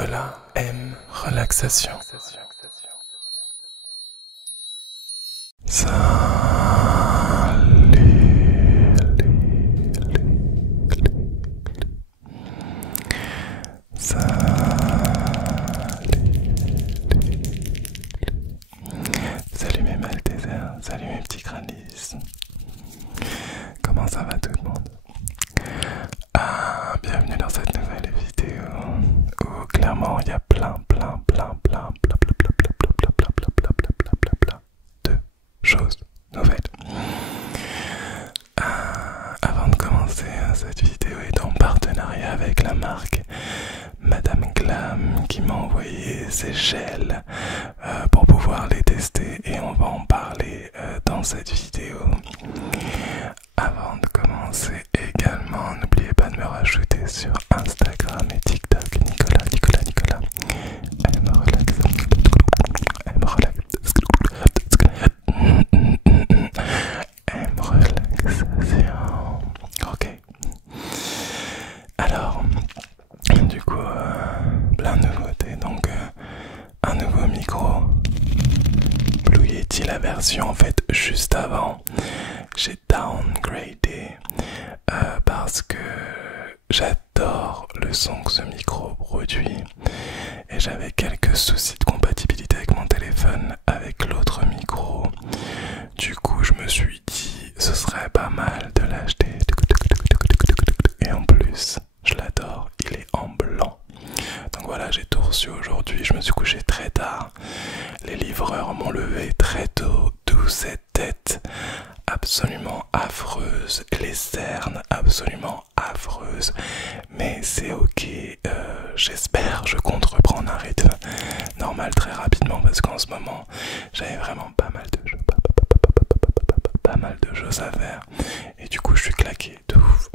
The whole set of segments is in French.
Nicolas aime relaxation. Salut mes Maltesers, salut mes petits crânisses. Comment ça va tout le monde? Bienvenue dans cette nouvelle vidéo où clairement il y a plein de choses nouvelles. Avant de commencer, cette vidéo est en partenariat avec la marque Madame Glam qui m'a envoyé ses gels pour pouvoir les tester et on va en parler dans cette vidéo. Avant de commencer également, n'oubliez pas de me rajouter sur Instagram et TikTok, Nicolas. Elle me relaxation. Ok. Alors, du coup, plein de nouveautés. Donc, un nouveau micro. Blue Yeti, la version en fait juste avant. J'ai downgradé parce que j'adore le son que ce micro produit et j'avais quelques soucis de compatibilité avec mon téléphone avec l'autre micro. Du coup je me suis dit ce serait pas mal de l'acheter et en plus je l'adore, il est en blanc. Donc voilà, j'ai tout reçu aujourd'hui, je me suis couché très tard, les livreurs m'ont levé très tôt, d'où cette tête absolument affreuse, les cernes absolument affreuses, mais c'est ok, j'espère, je compte reprendre un rythme normal très rapidement parce qu'en ce moment j'avais vraiment pas mal de choses à faire et du coup je suis claqué de ouf.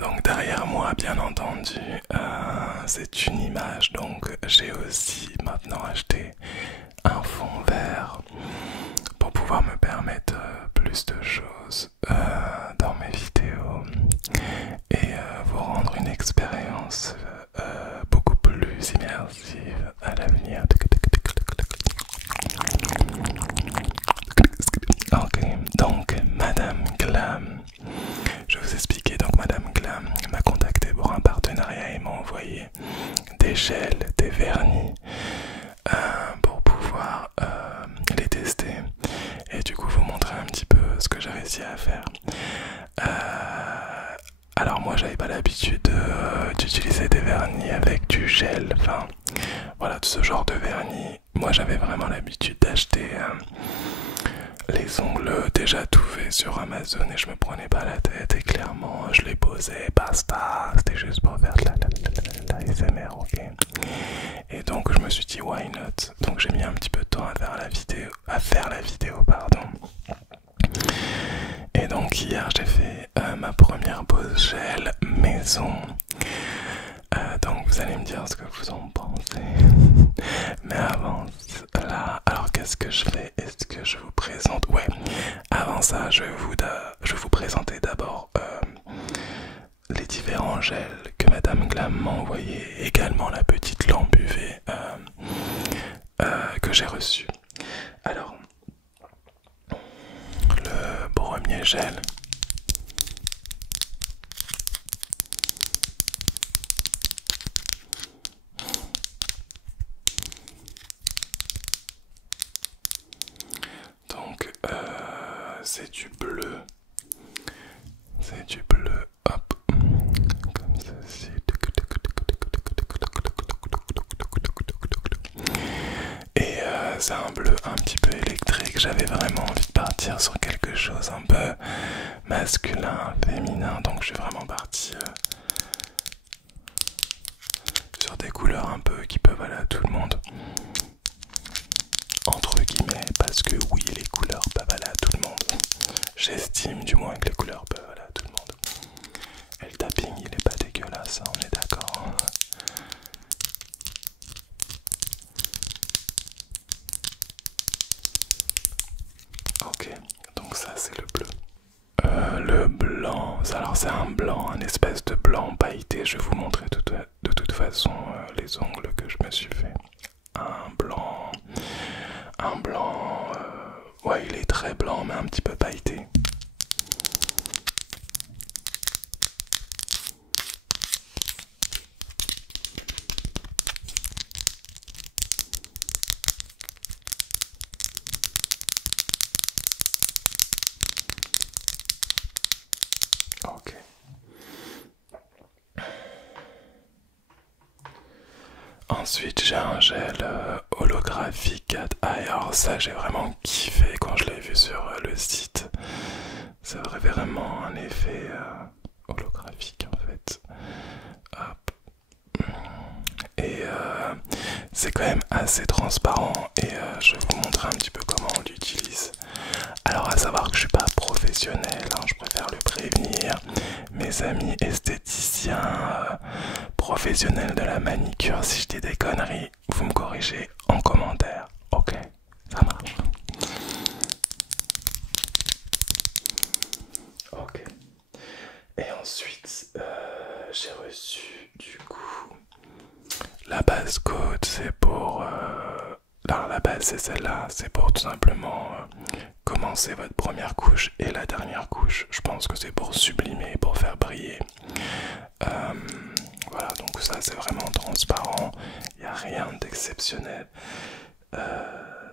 Donc derrière moi bien entendu c'est une image, donc j'ai aussi maintenant acheté un fond vert pour pouvoir me permettre plus de choses dans mes vidéos et vous rendre une expérience beaucoup plus immersive à l'avenir. Ok, donc Madame Glam, je vais vous expliquer. Donc Madame Glam m'a contacté pour un partenariat et m'a envoyé des gels, des vernis pour pouvoir les tester et du coup vous montrer un petit peu ce que j'ai réussi à faire. Alors moi j'avais pas l'habitude d'utiliser des vernis avec du gel, enfin voilà, de ce genre de vernis. Moi j'avais vraiment l'habitude d'acheter les ongles déjà tout faits sur Amazon et je me prenais pas la tête et clairement je les posais, basta, c'était juste pour faire de la ASMR, ok. Et donc je me suis dit why not, donc j'ai mis un petit peu de temps à faire la vidéo, pardon. Et donc hier j'ai fait ma première pause gel maison. Donc vous allez me dire ce que vous en pensez. Mais avant cela, alors qu'est-ce que je fais? Est-ce que je vous présente? Ouais, avant ça je vais vous présenter d'abord les différents gels que Madame Glam m'a envoyé, également la petite lampe UV que j'ai reçue. Alors, le premier gel. Donc, c'est du bleu. C'est du bleu, hop, comme ceci. Et c'est un bleu un petit peu électrique. J'avais vraiment envie de partir sur quelque chose un peu masculin, féminin. Donc je suis vraiment parti sur des couleurs un peu qui peuvent aller à tout le monde. Entre guillemets, parce que oui, les couleurs peuvent aller à tout le monde. J'estime du moins que les couleurs peuvent aller à tout le monde. Et le tapping, il est pas dégueulasse, hein, on est d'accord. Ok, donc ça c'est le bleu. Le blanc, alors Alors c'est un blanc, un espèce de blanc pailleté. Je vais vous montrer de toute façon les ongles que je me suis fait. Un blanc, ouais il est très blanc mais un petit peu pailleté. Ok. Ensuite j'ai un gel holographique Cat Eye. Alors ça j'ai vraiment kiffé quand je l'ai vu sur le site. Ça aurait vraiment un effet holographique en fait. Hop. Et c'est quand même assez transparent et je vais vous montrer un petit peu comment on l'utilise. Alors à savoir que je suis pas professionnel, hein, je préfère le prévenir. Mes amis esthéticiens professionnels de la manicure, si je dis des conneries, vous me corrigez en commentaire. Ok, ça marche. Ok. Et ensuite, j'ai reçu du coup la base coat, c'est pour... alors la base c'est celle-là, c'est pour tout simplement commencer votre première couche et la dernière couche. Je pense que c'est pour sublimer, pour faire briller. Voilà, donc ça c'est vraiment transparent, il n'y a rien d'exceptionnel.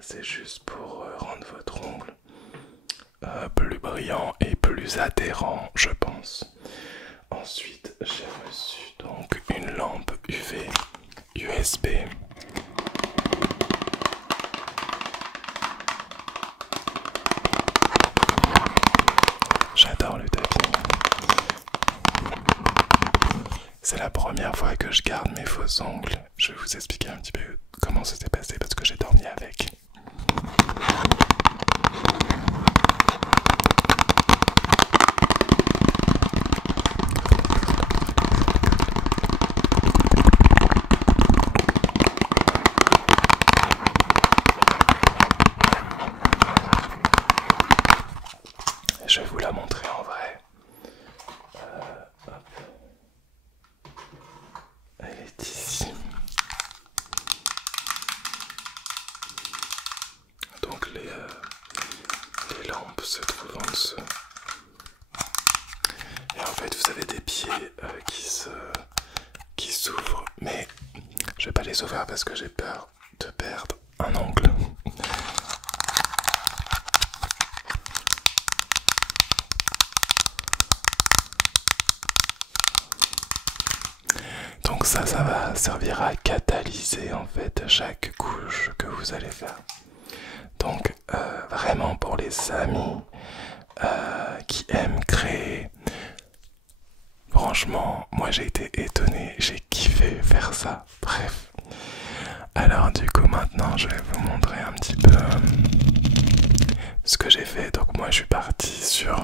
C'est juste pour rendre votre ongle plus brillant et plus adhérent, je pense. Ensuite, j'ai reçu donc une lampe UV USB. J'adore le tapping. C'est la première fois que je garde mes faux ongles. Je vais vous expliquer un petit peu comment ça s'est passé parce que j'ai dormi avec. Je vais vous la montrer en vrai. Hop. Elle est ici. Donc les lampes se trouvent en dessous. Et en fait vous avez des pieds qui s'ouvrent. Mais je vais pas les ouvrir parce que j'ai peur de perdre un ongle. Donc ça va servir à catalyser en fait chaque couche que vous allez faire. Donc vraiment pour les amis qui aiment créer, franchement moi j'ai été étonné, j'ai kiffé faire ça. Bref, alors du coup maintenant je vais vous montrer un petit peu ce que j'ai fait. Donc moi je suis parti sur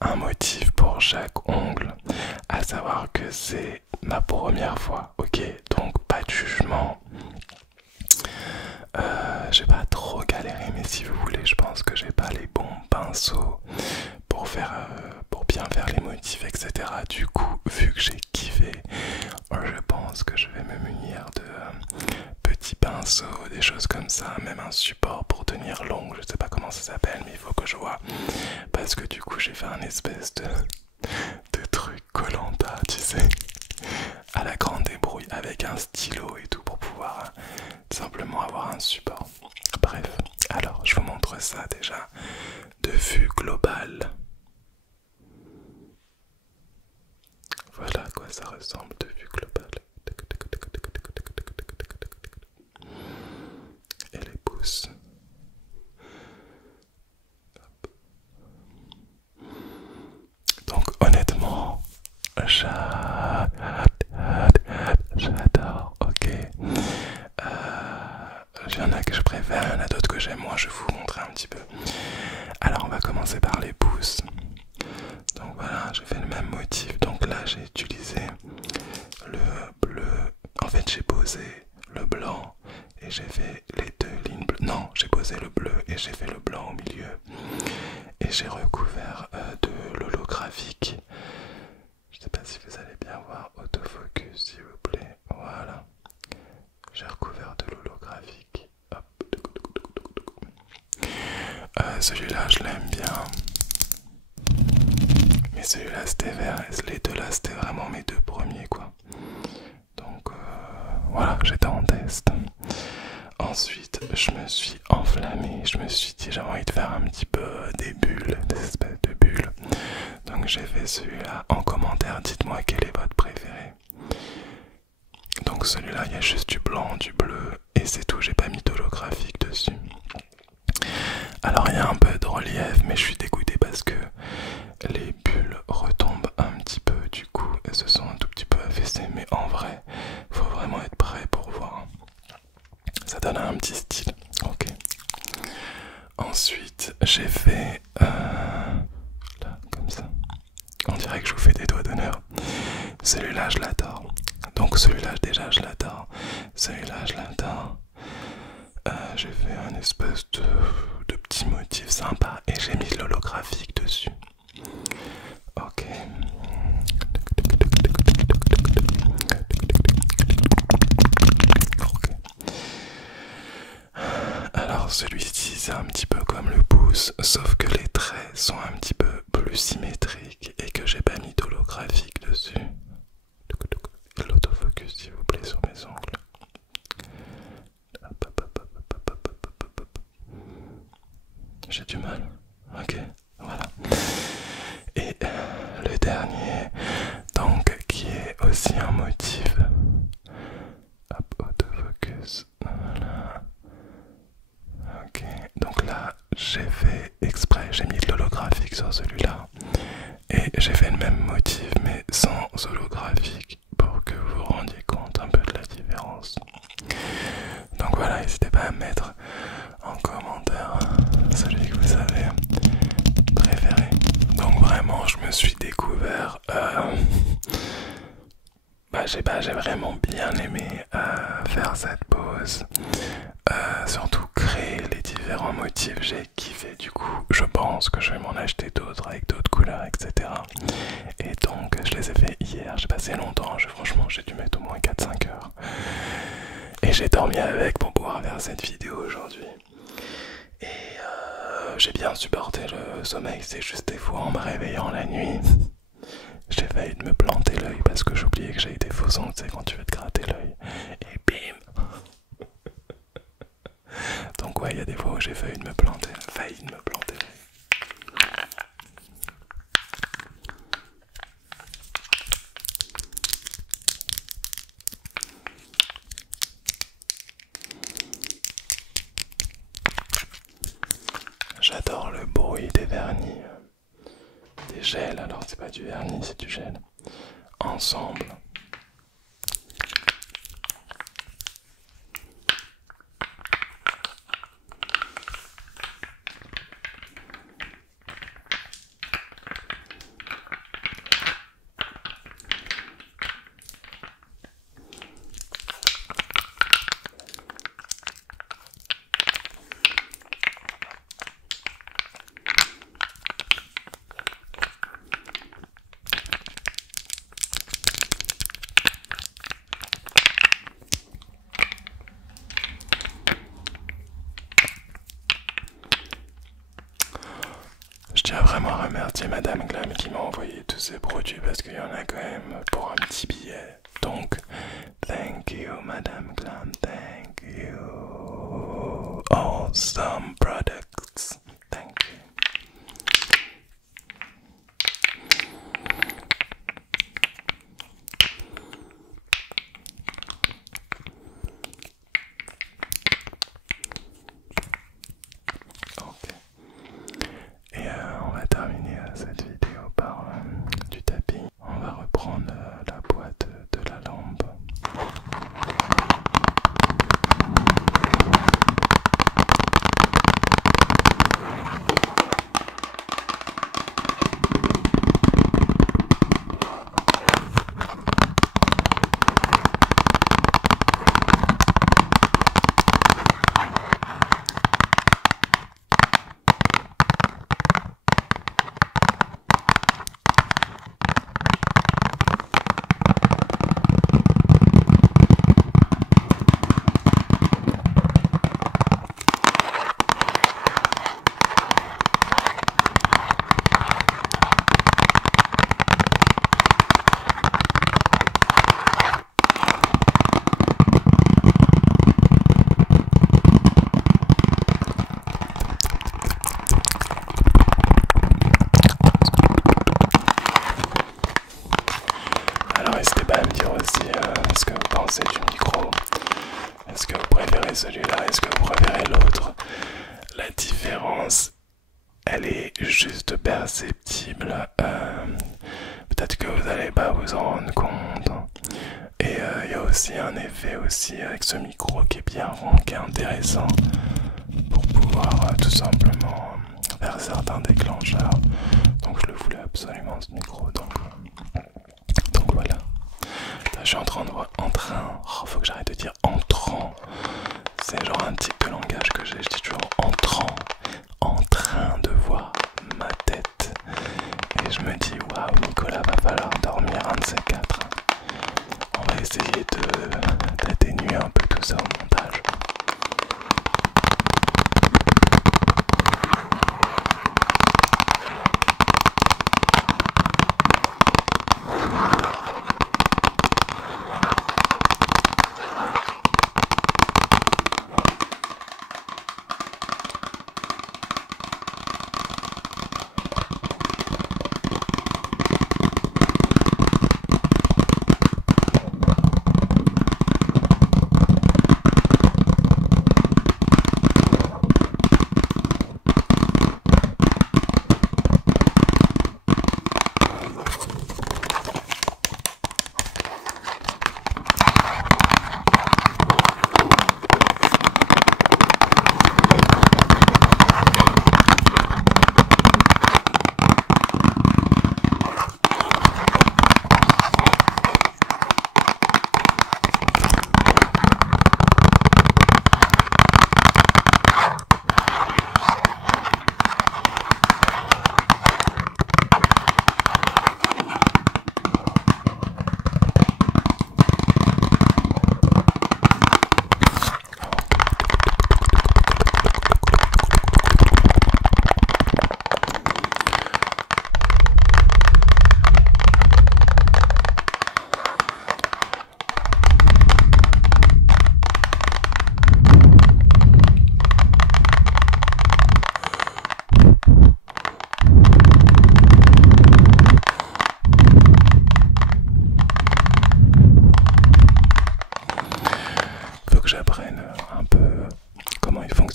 un motif pour chaque ongle, à savoir que c'est ma première fois, ok, donc pas de jugement. J'ai pas trop galéré, mais si vous voulez, je pense que j'ai pas les bons pinceaux pour bien faire les motifs, etc. Du coup, vu que j'ai kiffé, je pense que je vais me munir de petits pinceaux, des choses comme ça, même un support pour tenir l'ongle. Je sais pas comment ça s'appelle, mais il faut que je vois, parce que du coup, j'ai fait un espèce de truc Koh-Lanta, tu sais, à la grande débrouille avec un stylo et tout pour pouvoir simplement avoir un support. Bref, alors je vous montre ça déjà de vue globale. Voilà à quoi ça ressemble de vue globale. Et les pouces. Donc honnêtement, j'adore, ok. Il y en a que je préfère, il y en a d'autres que j'aime moins, je vais vous montrer un petit peu. Alors on va commencer par les pouces. Donc voilà, j'ai fait le même motif, donc là j'ai utilisé le bleu. En fait j'ai posé le blanc et j'ai fait les deux lignes bleues. Non, j'ai posé le bleu et j'ai fait le blanc au milieu. Et j'ai recouvert de l'holographique celui-là je l'aime bien. Mais celui-là c'était vert, les deux là c'était vraiment mes deux premiers quoi. Donc voilà, j'étais en test. Ensuite je me suis enflammé, je me suis dit j'avais envie de faire un petit peu des bulles, des espèces de bulles. Donc j'ai fait celui-là. En commentaire dites-moi quel est votre préféré. Donc celui-là il y a juste du blanc, du bleu et c'est tout, j'ai pas mis d'holographique dessus. Alors il y a un peu de relief mais je suis dégoûté parce que les bulles retombent un petit peu, du coup elles se sont un tout petit peu affaissées, mais en vrai faut vraiment être prêt pour voir. Ça donne un petit style. Ok. Ensuite j'ai fait là comme ça. On dirait que je vous fais des doigts d'honneur. Celui-là je l'adore. Donc celui-là déjà je l'adore. Celui-là je l'adore. J'ai fait un espèce de petit motif sympa et j'ai mis l'holographique dessus. Ok. Alors celui-ci c'est un petit peu comme le pouce, sauf que les traits sont un petit peu plus symétriques et que j'ai pas mis d'holographique dessus. L'autofocus s'il vous plaît sur mes ongles. J'ai du mal. Ok, voilà. Et le dernier, donc qui est aussi un motif. Hop, autofocus. Voilà. Ok, donc là j'ai fait exprès, j'ai mis de l'holographique sur celui-là. Et j'ai fait le même motif mais sans holographique pour que vous vous rendiez compte un peu de la différence. Donc voilà, n'hésitez pas à mettre en commentaire celui que vous avez préféré. Donc vraiment je me suis découvert j'ai vraiment bien aimé faire cette pause, surtout créer les différents motifs, j'ai kiffé. Du coup je pense que je vais m'en acheter d'autres avec d'autres couleurs, etc. Et donc je les ai fait hier, j'ai passé longtemps, franchement j'ai dû mettre au moins 4-5 heures. Et j'ai dormi avec pour pouvoir faire cette vidéo aujourd'hui. Et j'ai bien supporté le sommeil, c'est juste des fois en me réveillant la nuit. J'ai failli me planter l'œil parce que j'oubliais que j'avais des faux ongles, c'est quand tu veux te gratter l'œil. Et bim. Donc ouais, il y a des fois où j'ai failli me planter l'œil. J'adore le bruit des vernis, des gels, alors c'est pas du vernis, c'est du gel. Ensemble. Je tiens vraiment à remercier Madame Glam qui m'a envoyé tous ces produits parce qu'il y en a quand même pour un petit billet. Donc, thank you Madame Glam, thank you. Awesome products, thank you. Ok. Et on va terminer cette vidéo par du tapping. On va reprendre la boîte de la lampe. pensez du micro? Est-ce que vous préférez celui-là? Est-ce que vous préférez l'autre? La différence, elle est juste perceptible. Peut-être que vous n'allez pas vous en rendre compte. Et il y a aussi un effet aussi avec ce micro qui est bien rond, qui est intéressant pour pouvoir tout simplement faire certains déclencheurs. Donc je le voulais absolument ce micro. Donc voilà. Là, je suis en train de voir oh, faut que j'arrête de dire entrant. C'est genre un type de langage que j'ai. Je dis toujours entrant, en train de voir ma tête. Et je me dis waouh, Nicolas, va falloir dormir un de ces quatre. On va essayer d'atténuer un peu tout ça au montage.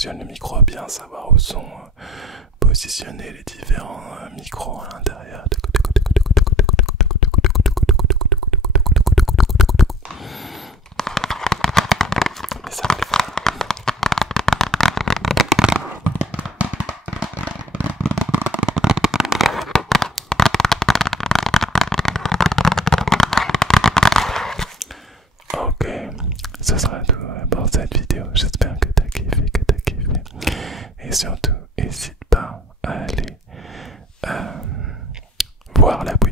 Le micro, bien savoir où sont positionnés les différents micros à l'intérieur. Mais ça va le faire. Ok, ce sera tout pour cette vidéo. J'espère que t'as kiffé, Et surtout, n'hésite pas à aller voir la boutique